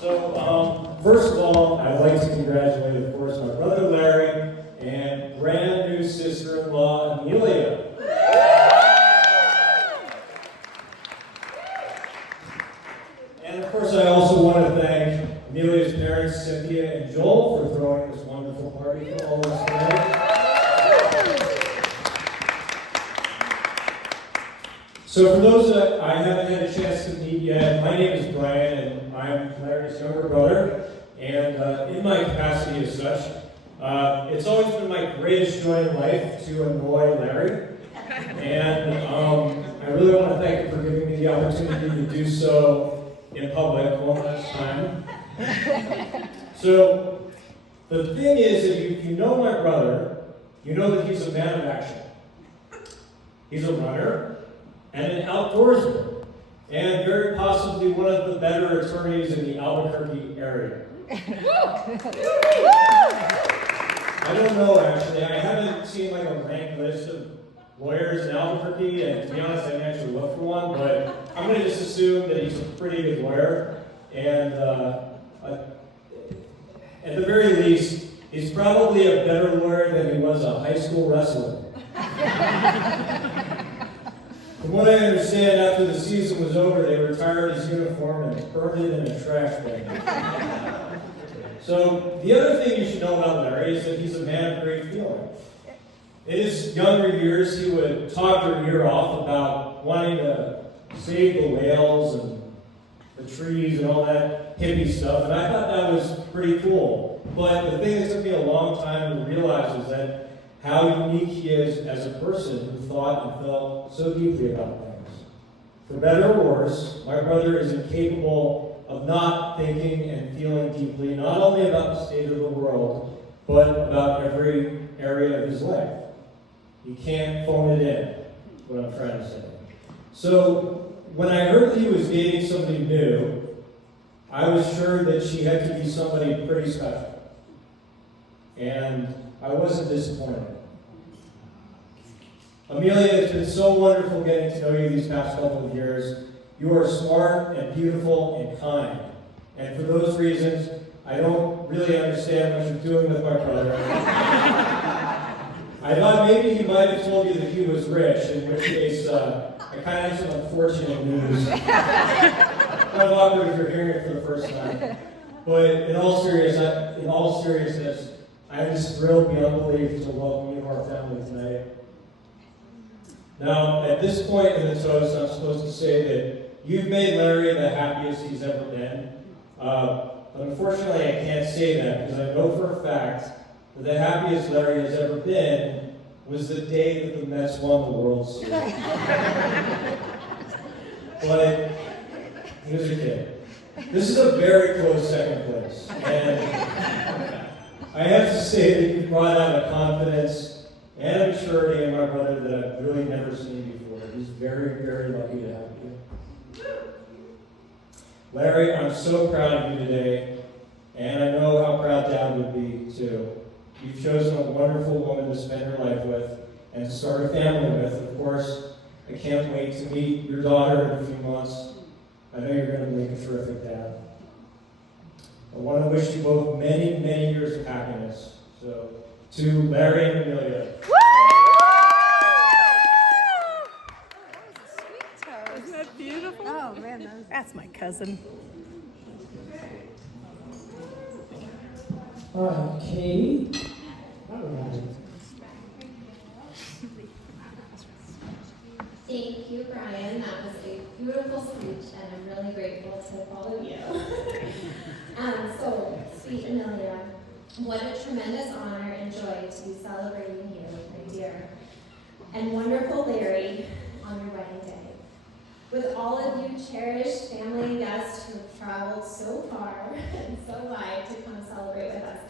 First of all, I'd like to congratulate, of course, my brother Larry and brand new sister-in-law Amelia. And of course, I also want to thank Amelia's parents, Cynthia and Joel, for throwing this wonderful party for all of us tonight. So for those that I haven't had a chance to meet yet, my name is Brian, and I'm Larry's younger brother. And in my capacity as such, it's always been my greatest joy in life to annoy Larry. And I really want to thank him for giving me the opportunity to do so in public one last time. So the thing is, if you know my brother, you know that he's a man of action. He's a runner and an outdoorsman, and very possibly one of the better attorneys in the Albuquerque area. I don't know, actually. I haven't seen like a ranked list of lawyers in Albuquerque, and to be honest, I didn't actually look for one, but I'm going to just assume that he's a pretty good lawyer, and at the very least, he's probably a better lawyer than he was a high school wrestler. From what I understand, after the season was over, they retired his uniform and burned it in a trash bin. So, the other thing you should know about Larry is that he's a man of great feeling. In his younger years, he would talk your ear off about wanting to save the whales and the trees and all that hippie stuff, and I thought that was pretty cool. But the thing that took me a long time to realize was that how unique he is as a person who thought and felt so deeply about things. For better or worse, my brother is incapable of not thinking and feeling deeply, not only about the state of the world, but about every area of his life. He can't phone it in, is what I'm trying to say. So, when I heard that he was dating somebody new, I was sure that she had to be somebody pretty special. And I wasn't disappointed. Amelia, it's been so wonderful getting to know you these past couple of years. You are smart and beautiful and kind. And for those reasons, I don't really understand what you're doing with my brother. I thought maybe he might have told you that he was rich, in which case I kind of have some unfortunate news. Kind of awkward if you're hearing it for the first time. But in all seriousness, I am just thrilled beyond belief to welcome you to our family tonight. Now, at this point in the toast, I'm supposed to say that you've made Larry the happiest he's ever been. But unfortunately, I can't say that because I know for a fact that the happiest Larry has ever been was the day that the Mets won the World Series. But he was a kid. This is a very close second place. And I have to say that you brought out a confidence and a maturity in my brother that I've really never seen before. He's very, very lucky to have you. Larry, I'm so proud of you today, and I know how proud Dad would be too. You've chosen a wonderful woman to spend your life with and to start a family with. Of course, I can't wait to meet your daughter in a few months. I know you're going to make a terrific dad. I want to wish you both many, many years of happiness. So, to Larry and Amelia. Isn't that beautiful? Oh man, That's my cousin. Okay. Thank you, Brian. That was a beautiful speech, and I'm really grateful to follow you. So, sweet Amelia, what a tremendous honor and joy to be celebrating you, my dear, and wonderful Larry on your wedding day. With all of you cherished family and guests who have traveled so far and so wide to come celebrate with us,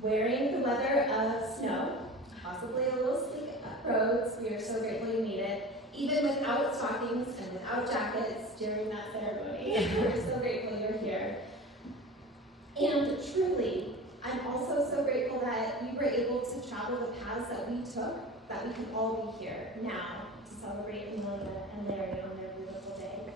wearing the weather of snow, possibly a little sleek roads, we are so grateful you made it, even without stockings and without jackets during that ceremony. We're so grateful you're here. And truly, I'm also so grateful that we were able to travel the paths that we took, that we can all be here now to celebrate Amelia and Larry on their beautiful day.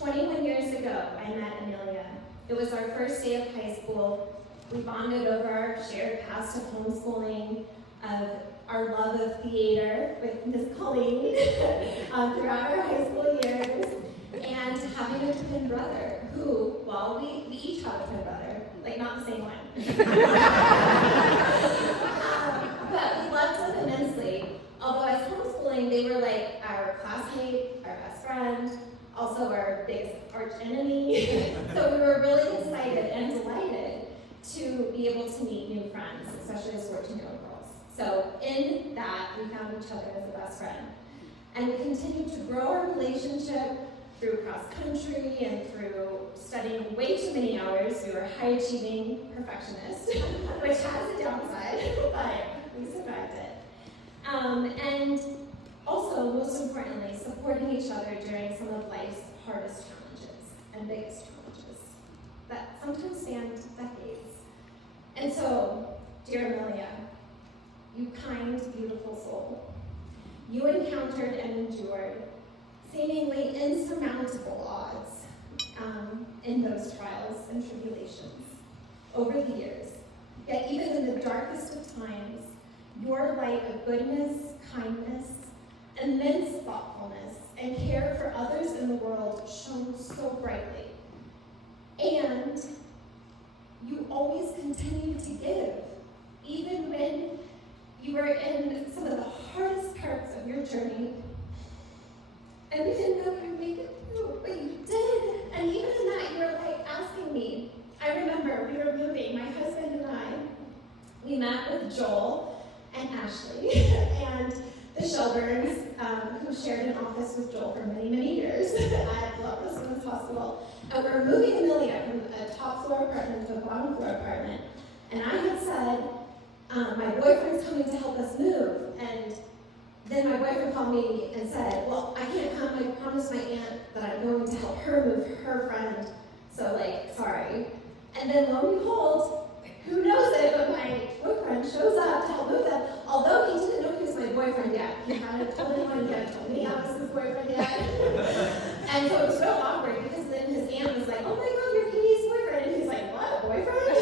21 years ago, I met Amelia. It was our first day of high school. We bonded over our shared past of homeschooling, of our love of theater with Miss Colleen throughout our high school years, and having a twin brother who, well, we each have a twin brother, like not the same one. But we loved them immensely. Although as homeschooling, they were like our classmate, our best friend, also our biggest arch enemy. So we were really excited and delighted to be able to meet new friends, especially as 14-year-old girls. So in that, we found each other as a best friend. And we continued to grow our relationship through cross country and through studying way too many hours. We were high-achieving perfectionists, which has a downside, but we survived it. And also, most importantly, supporting each other during some of life's hardest challenges and biggest challenges that sometimes span decades. And so, dear Amelia, you kind, beautiful soul, you encountered and endured seemingly insurmountable odds in those trials and tribulations over the years. Yet even in the darkest of times, your light of goodness, kindness, immense thoughtfulness, and care for others in the world shone so brightly. And you always continued to give, even when you were in some of the hardest parts of your journey. And we didn't know if you'd make it through, but you did. And even in that, you were like asking me. I remember we were moving, my husband and I. We met with Joel and Ashley and the Shelburns, who shared an office with Joel for many, many years at Loveless Women's Hospital. And we were moving Amelia from a top floor apartment to a bottom floor apartment. And I had said, my boyfriend's coming to help us move. And then my boyfriend called me and said, well, I can't come. I promised my aunt that I'm going to help her move her friend. So, like, sorry. And then lo and behold, who knows it, but my boyfriend shows up to help move them, although he didn't know he was my boyfriend yet. He hadn't told anyone yet, told me I was his boyfriend yet. And so it was real awkward because then his aunt was like, oh my God, you're Katie's boyfriend. And he's like, what, boyfriend?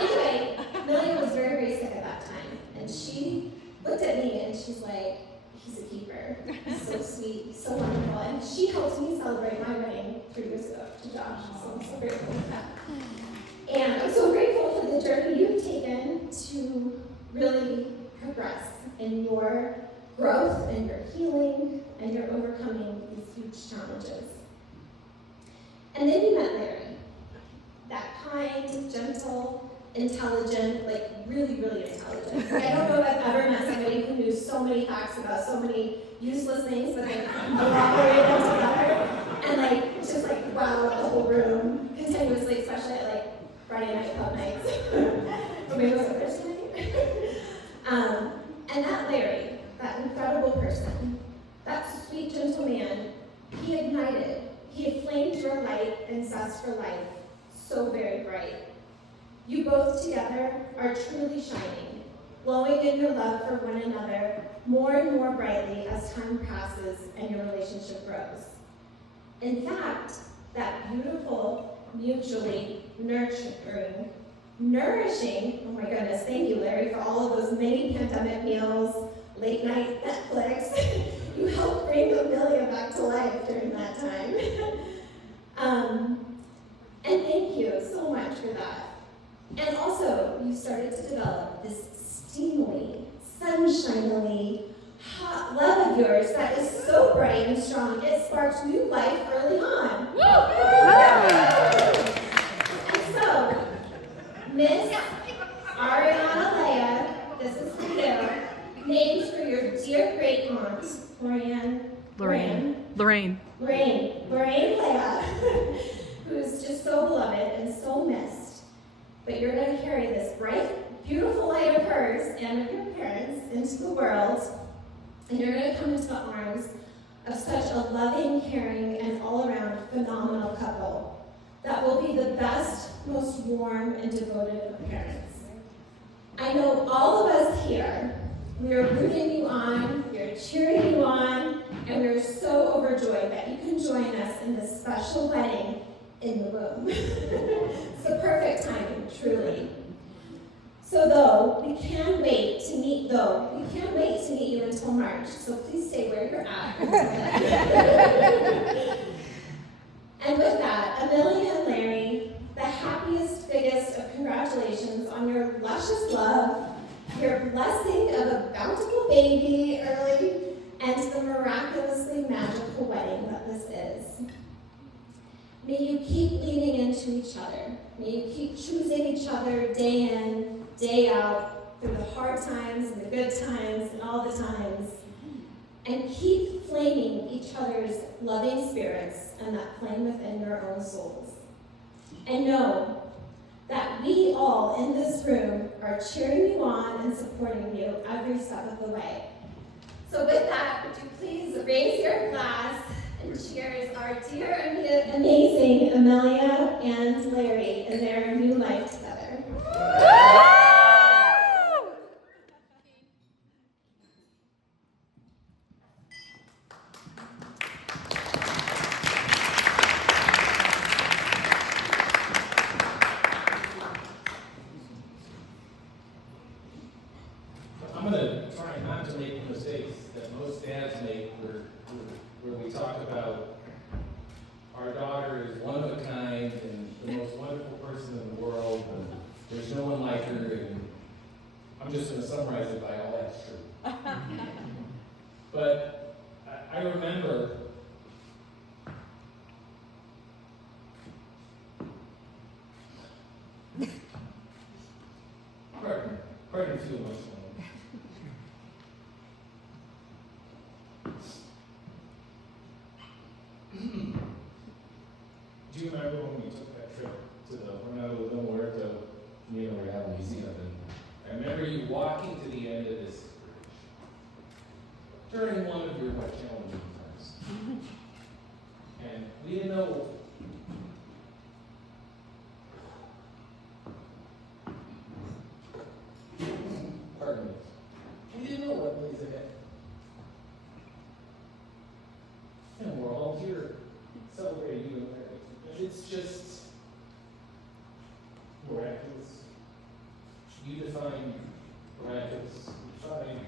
Anyway, Amelia was very, very sick at that time. And she looked at me and she's like, he's a keeper. He's so sweet, he's so wonderful. And she helped me celebrate my wedding 3 years ago to Josh. So I'm so grateful for that. And I'm so grateful for the journey you've taken to really progress in your growth and your healing and your overcoming these huge challenges. And then you met Larry, that kind, gentle, intelligent, like really, really intelligent. I don't know if I've ever met somebody who knew so many facts about so many useless things, but they elaborated them together and like just like wow the whole room continuously, especially at like Friday night club nights. Or maybe it was a Thursday night. And that Larry, that incredible person, that sweet, gentle man, he ignited, he inflamed your light and zest for life so very bright. You both together are truly shining, glowing in your love for one another more and more brightly as time passes and your relationship grows. In fact, that beautiful, mutually nurturing, nourishing, oh my goodness, thank you, Larry, for all of those many pandemic meals, late night Netflix. You helped bring Amelia back to life during that time. And thank you so much for that. And also, you started to develop this steamily, sunshinily, hot love of yours that is so bright and strong, it sparked new life early on. And so, Miss Ariana Leia, this is for you, named for your dear great aunt, Lorraine Leia, who's just so beloved and so missed. But you're going to carry this bright, beautiful light of hers and of your parents into the world, and you're going to come into the arms of such a loving, caring, and all-around phenomenal couple that will be the best, most warm, and devoted of parents. I know all of us here, we are rooting you on, you're are cheering you on, and we are so overjoyed that you can join us in this special wedding in the womb. It's the perfect timing, truly. So we can't wait to meet you until March, so please stay where you're at. And with that, Amelia and Larry, the happiest, biggest of congratulations on your luscious love, your blessing of a bountiful baby early, and the miraculously magical wedding that this is. May you keep leaning into each other. May you keep choosing each other day in, day out, through the hard times and the good times and all the times. And keep flaming each other's loving spirits and that flame within your own souls. And know that we all in this room are cheering you on and supporting you every step of the way. So with that, would you please raise your glass and cheers our dear, amazing Amelia and Larry in their new life together. I'm going to try not to make the mistakes that most dads make where we talk about our daughter is one of a kind and the most wonderful person in the world and there's no one like her, and I'm just going to summarize it by all that's true. But I remember pardon too much. Do you remember when we took that trip to the Hornado del Muerto Camino Real Museum? And I remember you walking to the end of this bridge during one of your more challenging times. And we didn't know pardon me. We didn't know what lays ahead. And we're all here celebrating you and Larry. And it's just miraculous. You define miraculous. You define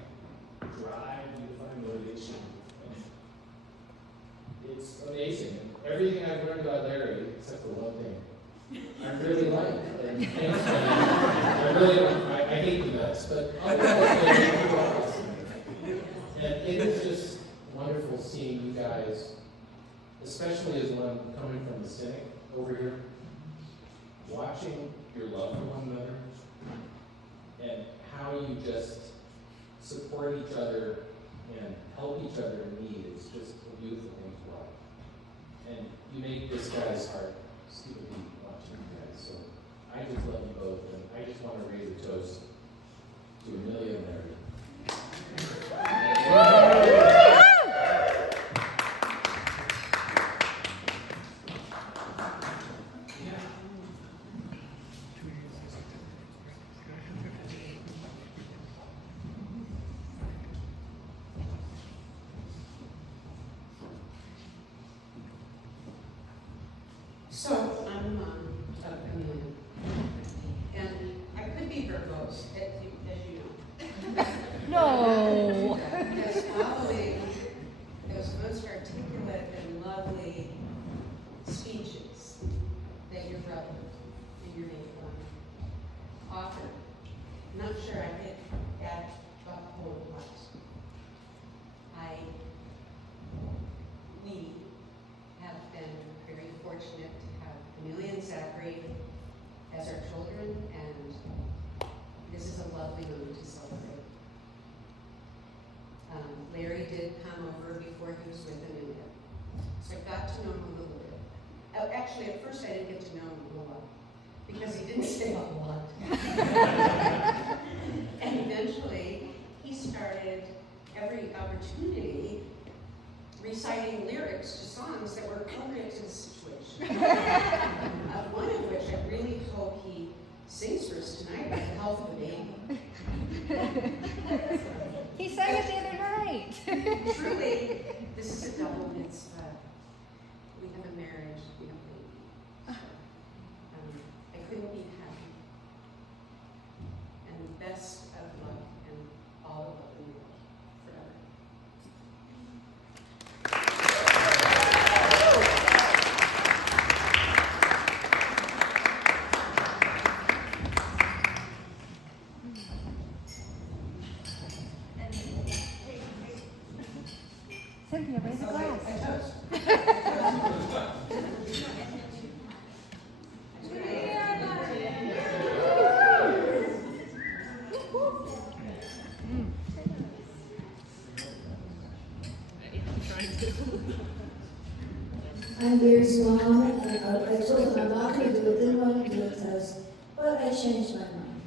drive. You define motivation. And it's amazing. And everything I've learned about Larry, except for one thing, I really like. And I really don't. I hate the mess, but I'll go. And it is just wonderful seeing you guys, especially as one coming from the cynic over here, watching your love for one another and how you just support each other and help each other in need is just a beautiful thing to watch. And you make this guy's heart skip a beat watching you guys. So I just love you both, and I just want to raise a toast to Amelia and Larry. So, I'm Amelia, and I could be verbose, as you know. No. Because following those most articulate and lovely speeches that your brother and your mate offered, I'm not sure I hit that whole lot. We have been very fortunate to have Amelia and Zachary as our children, and this is a lovely moment to celebrate. Larry did come over before he was with Amelia, so I got to know him a little bit. Actually, at first I didn't get to know him a lot because he didn't say a lot. And eventually, he started every opportunity reciting lyrics to songs that were appropriate to the situation. One of which I really hope he sings for us tonight about the health of the baby. He sang it the other night. marriage, we don't baby. So, I couldn't be happy. And best of luck and all the love in the world forever. Cynthia, raise a glass. I toast. I'm Mary's mom, and I told her I'm not going to do it, didn't want to do it, but I changed my mind.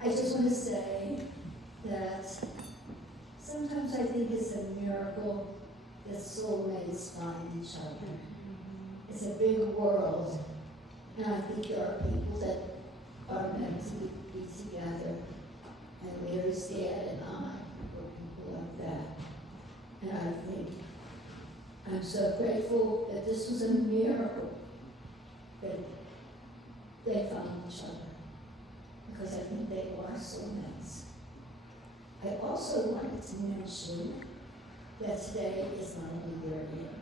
I just want to say that sometimes I think it's a miracle that soulmates find each other. It's a big world, and I think there are people that are meant to be together. And Mary's dad and I were people like that. And I think I'm so grateful that this was a miracle that they found each other, because I think they are soulmates. I also wanted to mention that today is not only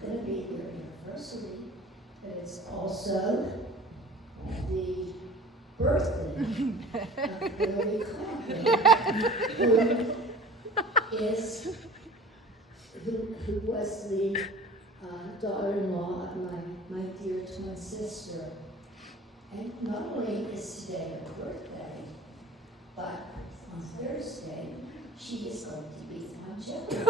going to be their anniversary, but it's also the birthday of Billy Conklin, who was the daughter-in-law of my dear twin sister. And not only is today her birthday, but on Thursday, she is going to be on Jeopardy.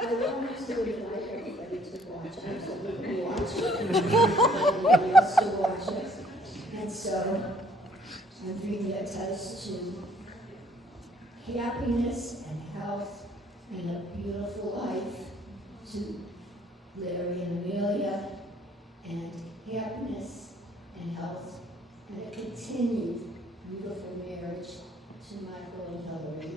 I wanted to invite everybody to watch. Absolutely watch it. Everybody else to watch it. And so, I'm bringing a toast to happiness and health and a beautiful life to Larry and Amelia, and happiness and health and a continued beautiful marriage to Michael and Hillary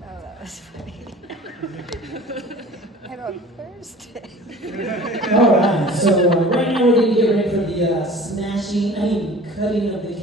Oh, that was funny. And on Thursday. All right, so right now we're going to get ready for the cutting of the